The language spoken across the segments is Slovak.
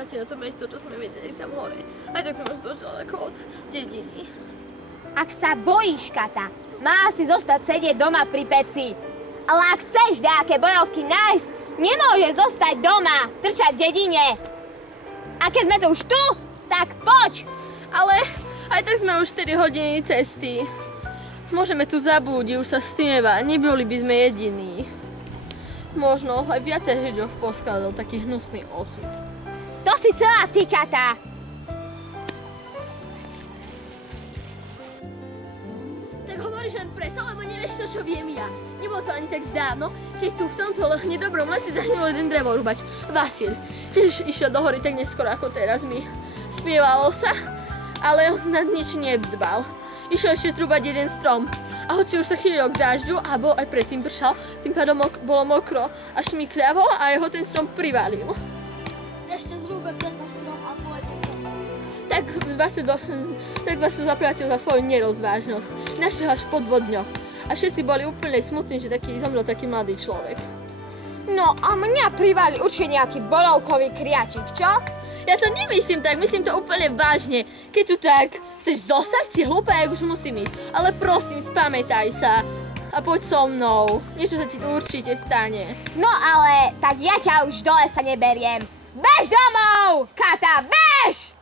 vrátiť na to miesto, čo sme videli tam hore. Aj tak sme už dosť ďaleko od dediny. Ak sa bojíš, Kata, má si zostať sedieť doma pri peci. Ale ak chceš nejaké bojovky nájsť, nemôžeš zostať doma, trčať v dedine. A keď sme tu už tu, tak poď. Ale aj tak sme už 4 hodiny cesty. Môžeme tu zablúdiť, už sa stmieva, neboli by sme jediní. Možno aj viacej ľuďoch poskladal taký hnusný osud. To si celá ty, Kata. Tak hovoríš len preto, lebo nevieš to, čo viem ja. Nebolo to ani tak dávno, keď tu v tomto nedobrom lese zahynul jeden drevorúbač, Vasil. Tiež išiel do hory tak neskoro ako teraz mi. Spievalo sa, ale on na nič nedbal. Išiel ešte zrúbať jeden strom. A hoci už sa chýlilo k dážďu a bol aj predtým pršal, tým pádom bolo mokro a šmykľavo a jeho ten strom privalil. Ešte zrúbe tento strom a pôjde. Tak Vasil zaplatil za svoju nerozvážnosť. Našiel až po 2 dňoch. A všetci boli úplne smutní, že zomrel taký mladý človek. No a mňa privali určite nejaký borovkový kriačik, čo? Ja to nemyslím tak, myslím to úplne vážne. Keď tu tak chceš zostať, si hlúpa, jak už musím ísť. Ale prosím, spamätaj sa a poď so mnou. Niečo sa ti tu určite stane. No ale, tak ja ťa už do lesa neberiem. Bež domov, Kata, bež!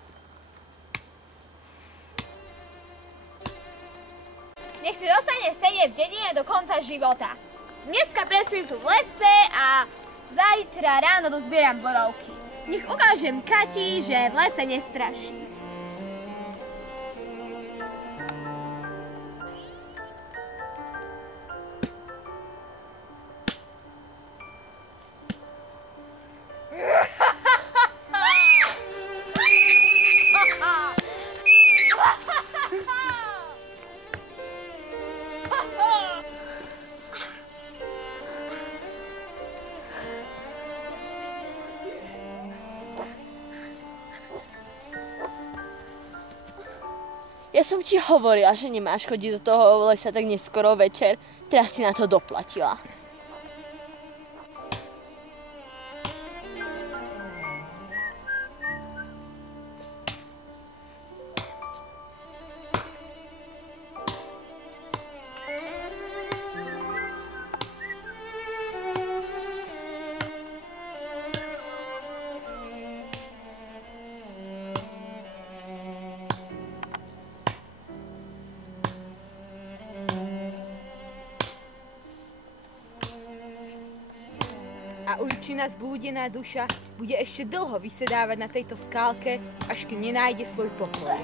Nech si dostane sedieť v dedine do konca života. Dneska prespím tu v lese a zajtra ráno dozbieram borovky. Nech ukážem Kati, že v lese nestraší. Ja som ti hovorila, že nemáš chodiť do toho lesa tak neskoro večer. Teraz si na to doplatila. A Uličina zblúdená duša bude ešte dlho vysedávať na tejto skálke, až kým nenájde svoj pokoj.